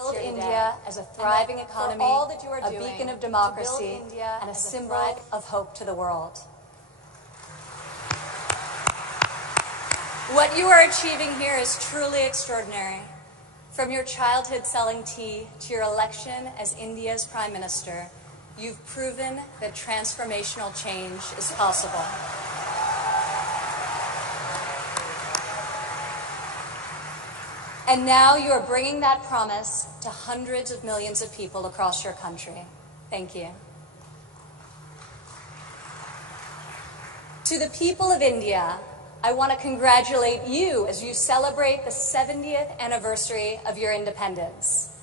build India as a thriving economy, a beacon of democracy, and a symbol of hope to the world. What you are achieving here is truly extraordinary. From your childhood selling tea to your election as India's Prime Minister, you've proven that transformational change is possible. And now you are bringing that promise to hundreds of millions of people across your country. Thank you. To the people of India, I want to congratulate you as you celebrate the 70th anniversary of your independence.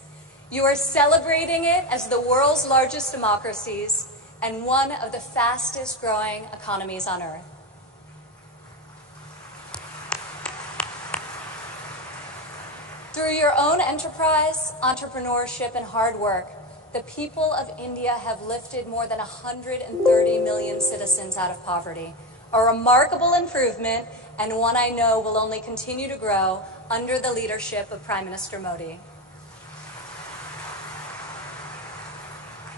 You are celebrating it as the world's largest democracies and one of the fastest growing economies on earth. Through your own enterprise, entrepreneurship, and hard work, the people of India have lifted more than 130 million citizens out of poverty. A remarkable improvement, and one I know will only continue to grow under the leadership of Prime Minister Modi.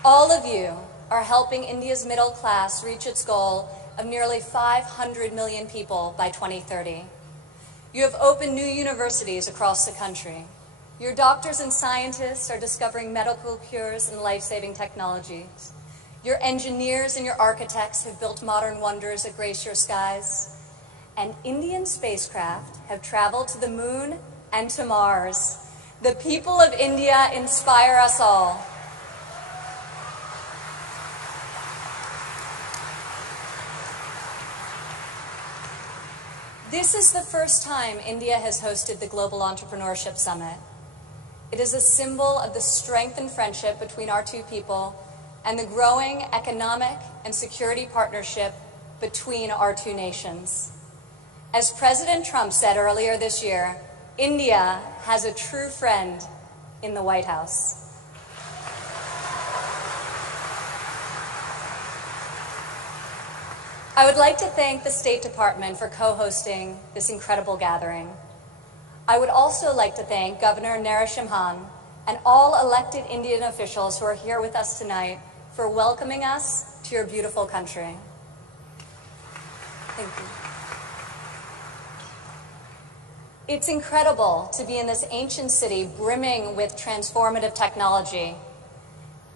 All of you are helping India's middle class reach its goal of nearly 500 million people by 2030. You have opened new universities across the country. Your doctors and scientists are discovering medical cures and life-saving technologies. Your engineers and your architects have built modern wonders that grace your skies. And Indian spacecraft have traveled to the moon and to Mars. The people of India inspire us all. This is the first time India has hosted the Global Entrepreneurship Summit. It is a symbol of the strength and friendship between our two people and the growing economic and security partnership between our two nations. As President Trump said earlier this year, India has a true friend in the White House. I would like to thank the State Department for co-hosting this incredible gathering. I would also like to thank Governor Narasimhan and all elected Indian officials who are here with us tonight for welcoming us to your beautiful country. Thank you. It's incredible to be in this ancient city brimming with transformative technology.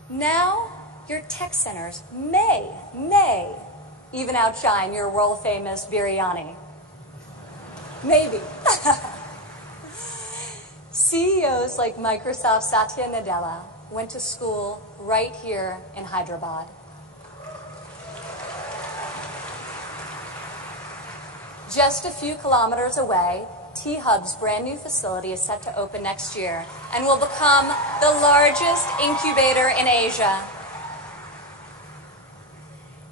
Now, your tech centers may even outshine your world-famous biryani. Maybe. CEOs like Microsoft's Satya Nadella went to school right here in Hyderabad. Just a few kilometers away, T-Hub's brand new facility is set to open next year and will become the largest incubator in Asia.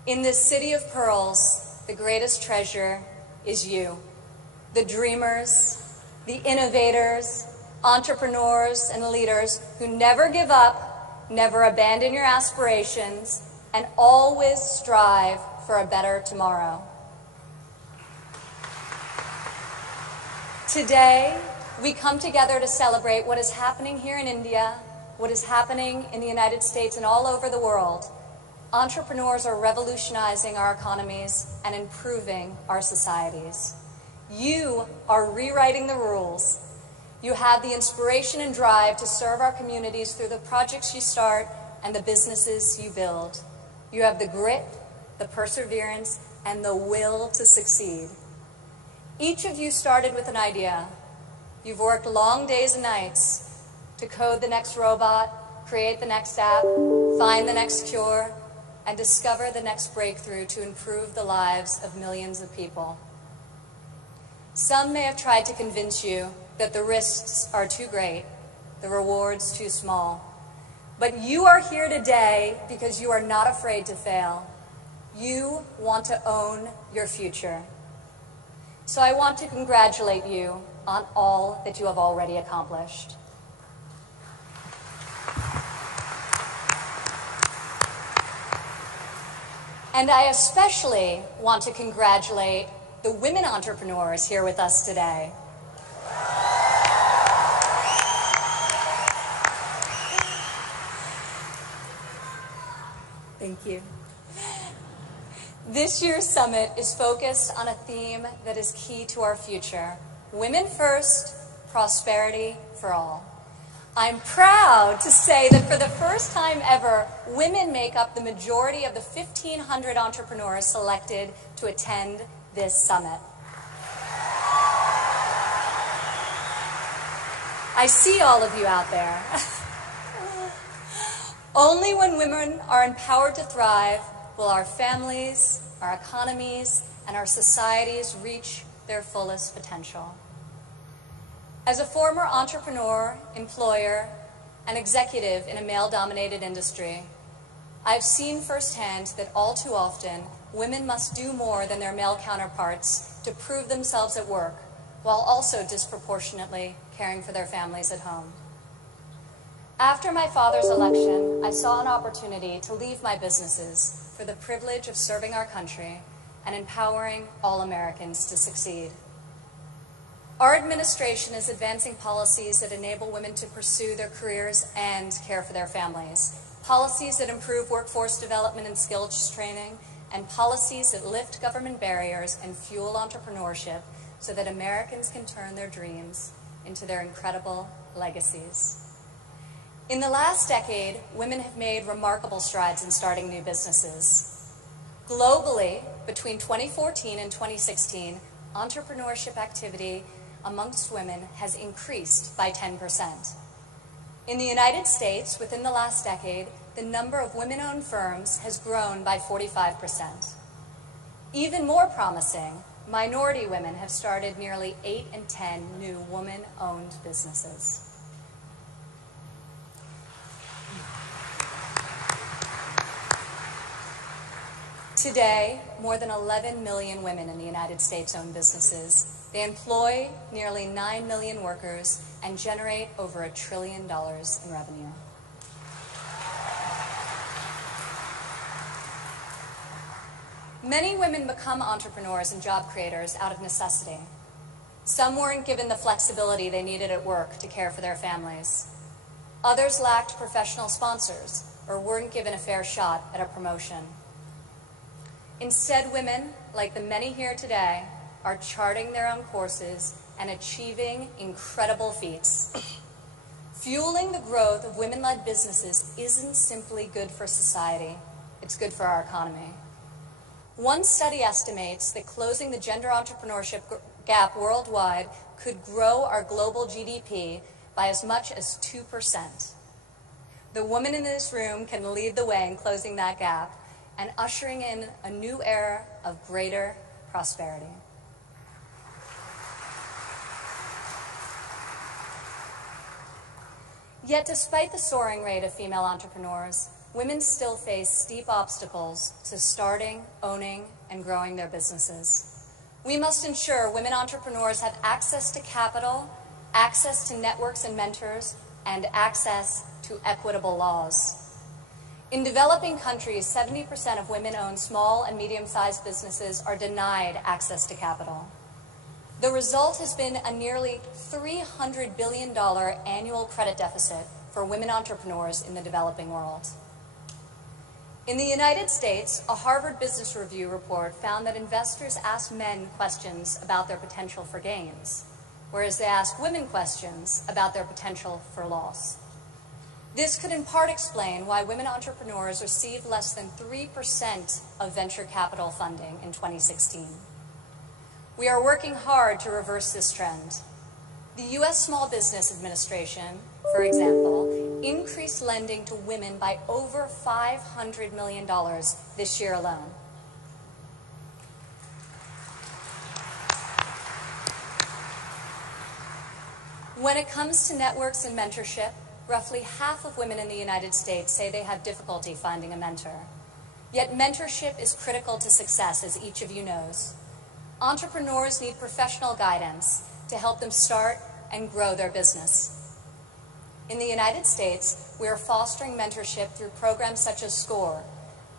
In this city of pearls, the greatest treasure is you, the dreamers, the innovators, entrepreneurs, and leaders who never give up, never abandon your aspirations, and always strive for a better tomorrow. Today, we come together to celebrate what is happening here in India, what is happening in the United States and all over the world. Entrepreneurs are revolutionizing our economies and improving our societies. You are rewriting the rules. You have the inspiration and drive to serve our communities through the projects you start and the businesses you build. You have the grit, the perseverance, and the will to succeed. Each of you started with an idea. You've worked long days and nights to code the next robot, create the next app, find the next cure, and discover the next breakthrough to improve the lives of millions of people. Some may have tried to convince you that the risks are too great, the rewards too small. But you are here today because you are not afraid to fail. You want to own your future. So I want to congratulate you on all that you have already accomplished. And I especially want to congratulate the women entrepreneurs here with us today. Thank you. This year's summit is focused on a theme that is key to our future: women first, prosperity for all. I'm proud to say that for the first time ever, women make up the majority of the 1,500 entrepreneurs selected to attend this summit. I see all of you out there. Only when women are empowered to thrive will our families, our economies, and our societies reach their fullest potential. As a former entrepreneur, employer, and executive in a male-dominated industry, I've seen firsthand that all too often, women must do more than their male counterparts to prove themselves at work, while also disproportionately caring for their families at home. After my father's election, I saw an opportunity to leave my businesses for the privilege of serving our country and empowering all Americans to succeed. Our administration is advancing policies that enable women to pursue their careers and care for their families, policies that improve workforce development and skills training, and policies that lift government barriers and fuel entrepreneurship so that Americans can turn their dreams into their incredible legacies. In the last decade, women have made remarkable strides in starting new businesses. Globally, between 2014 and 2016, entrepreneurship activity amongst women has increased by 10%. In the United States, within the last decade, the number of women-owned firms has grown by 45%. Even more promising, minority women have started nearly 8 in 10 new woman-owned businesses. Today, more than 11 million women in the United States own businesses. They employ nearly 9 million workers and generate over $1 trillion in revenue. Many women become entrepreneurs and job creators out of necessity. Some weren't given the flexibility they needed at work to care for their families. Others lacked professional sponsors or weren't given a fair shot at a promotion. Instead, women, like the many here today, are charting their own courses and achieving incredible feats. Fueling the growth of women-led businesses isn't simply good for society, it's good for our economy. One study estimates that closing the gender entrepreneurship gap worldwide could grow our global GDP by as much as 2%. The women in this room can lead the way in closing that gap and ushering in a new era of greater prosperity. Yet despite the soaring rate of female entrepreneurs, women still face steep obstacles to starting, owning, and growing their businesses. We must ensure women entrepreneurs have access to capital, access to networks and mentors, and access to equitable laws. In developing countries, 70% of women-owned small and medium-sized businesses are denied access to capital. The result has been a nearly $300 billion annual credit deficit for women entrepreneurs in the developing world. In the United States, a Harvard Business Review report found that investors ask men questions about their potential for gains, whereas they ask women questions about their potential for loss. This could in part explain why women entrepreneurs received less than 3% of venture capital funding in 2016. We are working hard to reverse this trend. The U.S. Small Business Administration, for example, increased lending to women by over $500 million this year alone. When it comes to networks and mentorship, roughly half of women in the United States say they have difficulty finding a mentor. Yet mentorship is critical to success, as each of you knows. Entrepreneurs need professional guidance to help them start and grow their business. In the United States, we are fostering mentorship through programs such as SCORE,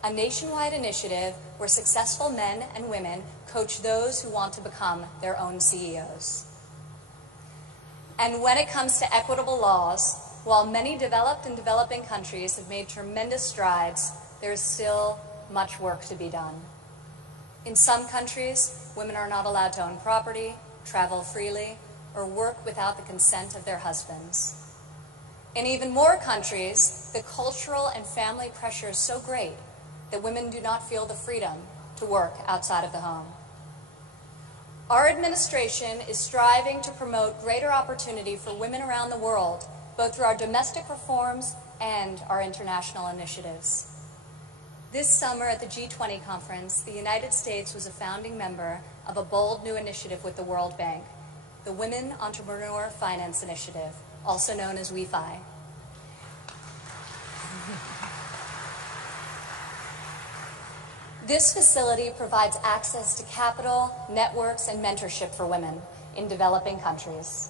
a nationwide initiative where successful men and women coach those who want to become their own CEOs. And when it comes to equitable laws, while many developed and developing countries have made tremendous strides, there is still much work to be done. In some countries, women are not allowed to own property, travel freely, or work without the consent of their husbands. In even more countries, the cultural and family pressure is so great that women do not feel the freedom to work outside of the home. Our administration is striving to promote greater opportunity for women around the world, both through our domestic reforms and our international initiatives. This summer at the G20 conference, the United States was a founding member of a bold new initiative with the World Bank, the Women Entrepreneur Finance Initiative, also known as WEFI. This facility provides access to capital, networks, and mentorship for women in developing countries.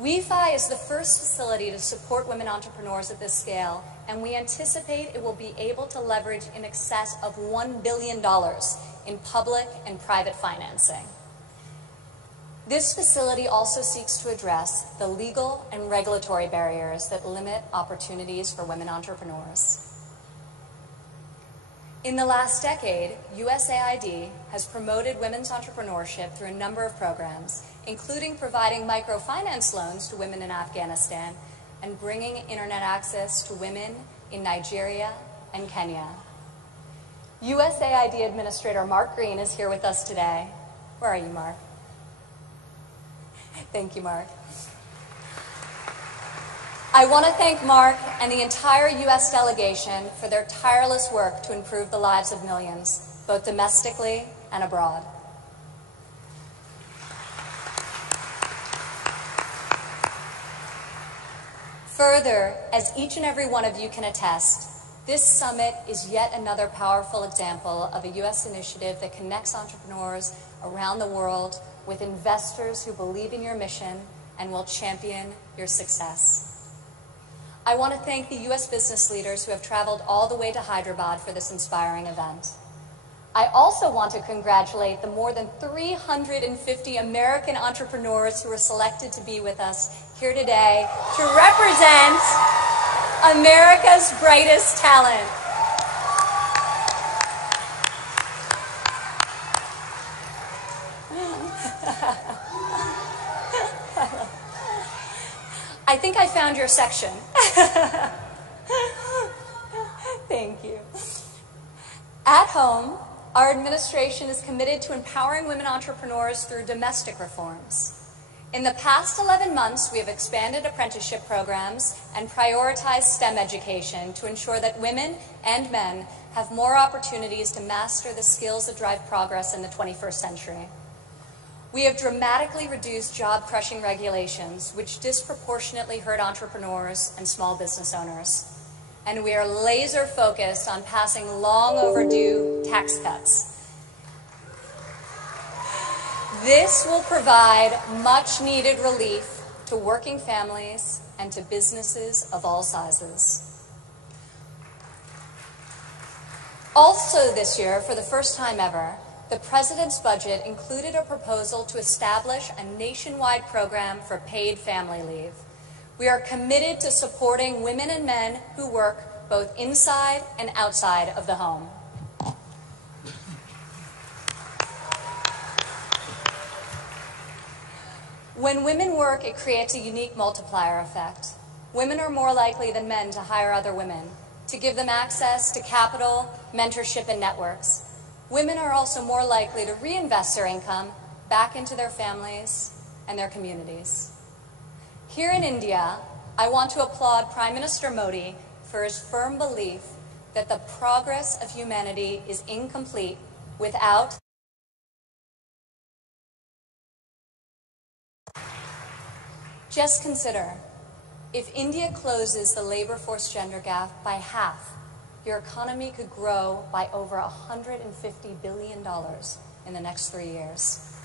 WEFI is the first facility to support women entrepreneurs at this scale, and we anticipate it will be able to leverage in excess of $1 billion in public and private financing. This facility also seeks to address the legal and regulatory barriers that limit opportunities for women entrepreneurs. In the last decade, USAID has promoted women's entrepreneurship through a number of programs, including providing microfinance loans to women in Afghanistan and bringing internet access to women in Nigeria and Kenya. USAID Administrator Mark Green is here with us today. Where are you, Mark? Thank you, Mark. I want to thank Mark and the entire U.S. delegation for their tireless work to improve the lives of millions, both domestically and abroad. Further, as each and every one of you can attest, this summit is yet another powerful example of a U.S. initiative that connects entrepreneurs around the world with investors who believe in your mission and will champion your success. I want to thank the U.S. business leaders who have traveled all the way to Hyderabad for this inspiring event. I also want to congratulate the more than 350 American entrepreneurs who were selected to be with us here today to represent America's brightest talent. I think I found your section. Thank you. At home, our administration is committed to empowering women entrepreneurs through domestic reforms. In the past 11 months, we have expanded apprenticeship programs and prioritized STEM education to ensure that women and men have more opportunities to master the skills that drive progress in the 21st century. We have dramatically reduced job-crushing regulations, which disproportionately hurt entrepreneurs and small business owners. And we are laser-focused on passing long-overdue tax cuts. This will provide much-needed relief to working families and to businesses of all sizes. Also this year, for the first time ever, the President's budget included a proposal to establish a nationwide program for paid family leave. We are committed to supporting women and men who work both inside and outside of the home. When women work, it creates a unique multiplier effect. Women are more likely than men to hire other women, to give them access to capital, mentorship, and networks. Women are also more likely to reinvest their income back into their families and their communities. Here in India, I want to applaud Prime Minister Modi for his firm belief that the progress of humanity is incomplete without Just consider, if India closes the labor force gender gap by half, your economy could grow by over $150 billion in the next 3 years.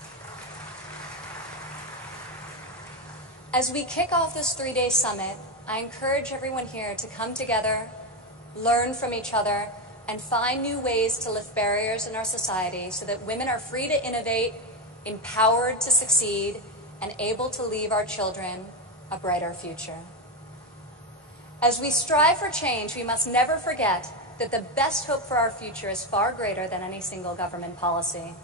As we kick off this 3-day summit, I encourage everyone here to come together, learn from each other, and find new ways to lift barriers in our society so that women are free to innovate, empowered to succeed, and able to leave our children a brighter future. As we strive for change, we must never forget that the best hope for our future is far greater than any single government policy.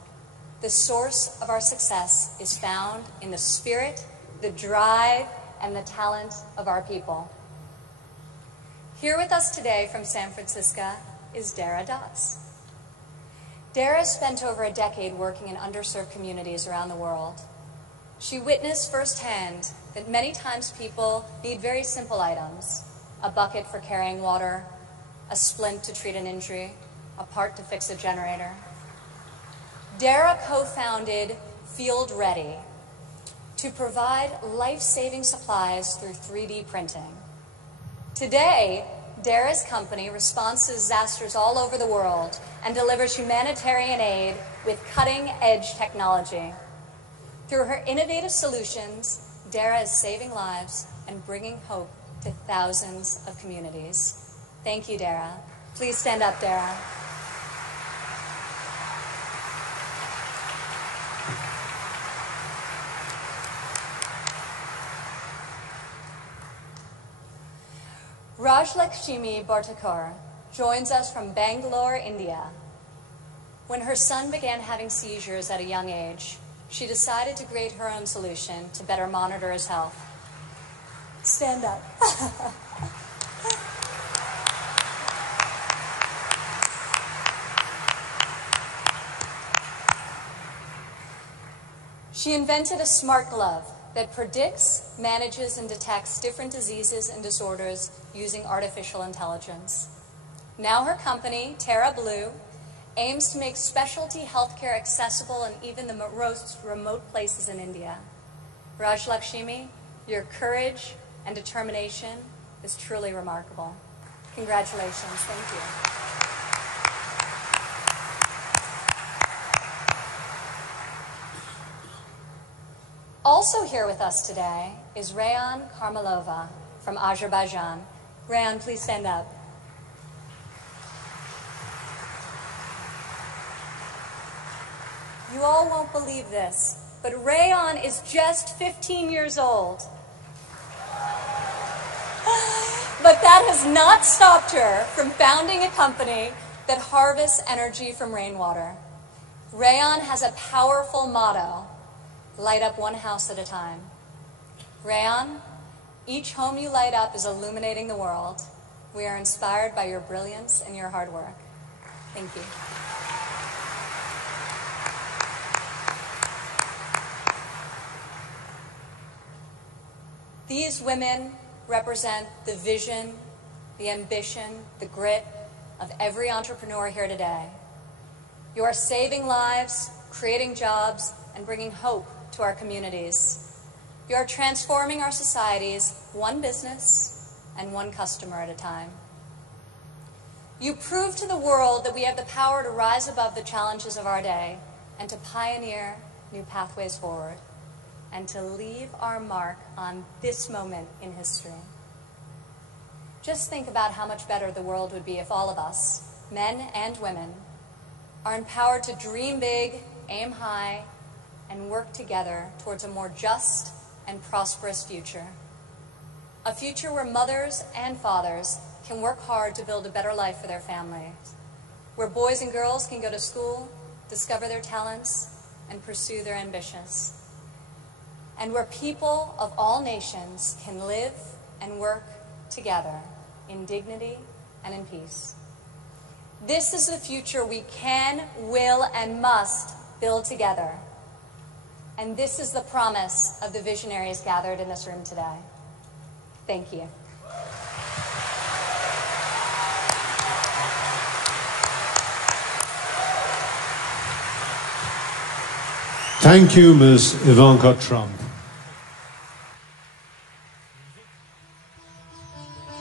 The source of our success is found in the spirit, the drive, and the talent of our people. Here with us today from San Francisco is Dara Dotz. Dara spent over a decade working in underserved communities around the world. She witnessed firsthand that many times people need very simple items: a bucket for carrying water, a splint to treat an injury, a part to fix a generator. Dara co-founded Field Ready to provide life-saving supplies through 3D printing. Today, Dara's company responds to disasters all over the world and delivers humanitarian aid with cutting-edge technology. Through her innovative solutions, Dara is saving lives and bringing hope to thousands of communities. Thank you, Dara. Please stand up, Dara. Rajlakshmi Bhartakar joins us from Bangalore, India. When her son began having seizures at a young age, she decided to create her own solution to better monitor his health. Stand up. She invented a smart glove that predicts, manages, and detects different diseases and disorders using artificial intelligence. Now her company, Terra Blue, aims to make specialty healthcare accessible in even the most remote places in India. Rajlakshmi, your courage and determination is truly remarkable. Congratulations. Thank you. Also here with us today is Rayan Karmalova from Azerbaijan. Rayan, please stand up. You all won't believe this, but Rayan is just 15 years old. But that has not stopped her from founding a company that harvests energy from rainwater. Rayan has a powerful motto: light up one house at a time. Rayan, each home you light up is illuminating the world. We are inspired by your brilliance and your hard work. Thank you. These women represent the vision, the ambition, the grit of every entrepreneur here today. You are saving lives, creating jobs, and bringing hope to our communities. You are transforming our societies one business and one customer at a time. You prove to the world that we have the power to rise above the challenges of our day and to pioneer new pathways forward and to leave our mark on this moment in history. Just think about how much better the world would be if all of us, men and women, are empowered to dream big, aim high, and work together towards a more just and prosperous future. A future where mothers and fathers can work hard to build a better life for their families, where boys and girls can go to school, discover their talents, and pursue their ambitions, and where people of all nations can live and work together in dignity and in peace. This is the future we can, will, and must build together. And this is the promise of the visionaries gathered in this room today. Thank you. Thank you, Ms. Ivanka Trump.